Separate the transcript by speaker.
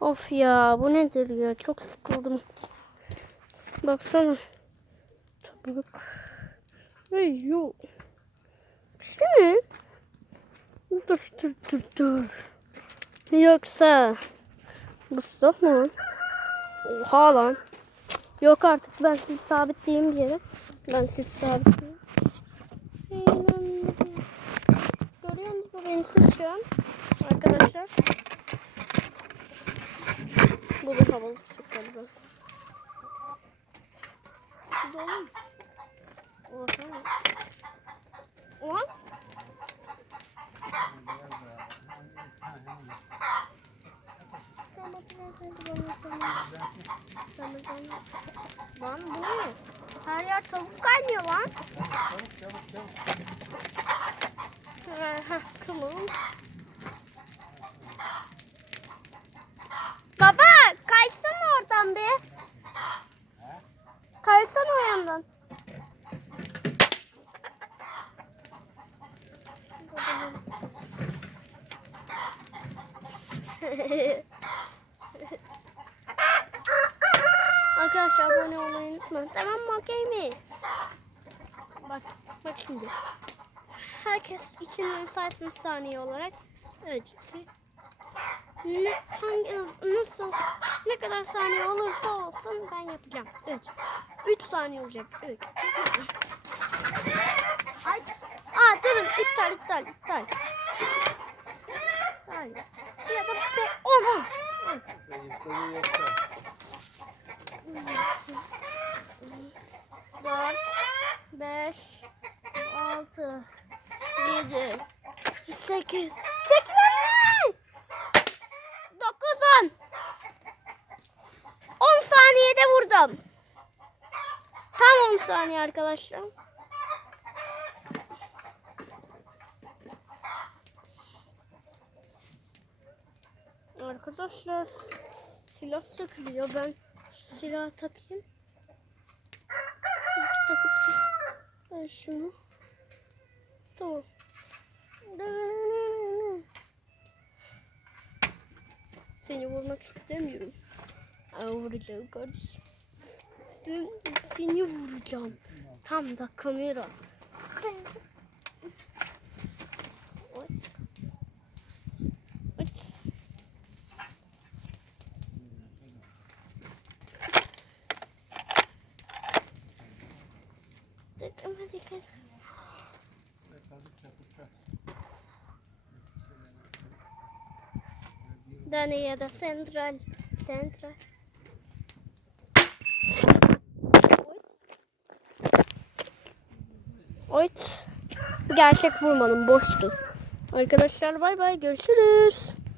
Speaker 1: Of ya bu nedir ya çok sıkıldım. Baksana. Topuk. Ay yok. Şey mi? Dur dur dur dur. Yoksa bu stop mu? Oha lan. Yok artık ben sizi sabitleyeyim bir yere. Ben sizi sabitleyeyim. Görüyor musunuz beni siz şu an? Arkadaşlar. Bu da havalı çok galiba. Bu da olur mu? Oha. Oha. Lan bu ne? Her yer tavuk kaynıyor lan. Heh, Arkadaşlar abone olmayı unutmayın. Tamam mı okey mi? Bak, bak şimdi. Herkes için saysın saniye olarak. Evet. Ne, hangi, nasıl, ne kadar saniye olursa olsun ben yapacağım. 3. 3 saniye olacak. 3. Ay. Aa durun iptal iptal iptal. Hayır. Ya da be 10 10.
Speaker 2: Sayıkları yoksa.
Speaker 1: Dört, beş, altı, yedi, sekiz, sekiz, dokuz, on. On saniyede vurdum. Tam on saniye arkadaşlar. Arkadaşlar silah sökülüyor. Ben şu silahı takayım. İki takıp ben şunu. Tamam. Seni vurmak istemiyorum. Ama vuracağım kardeşim. Seni vuracağım. Tam da kamera. Gel. Dani ya da Central. Central. Oyt. Gerçek vurmadım boştu. Arkadaşlar bay bay görüşürüz.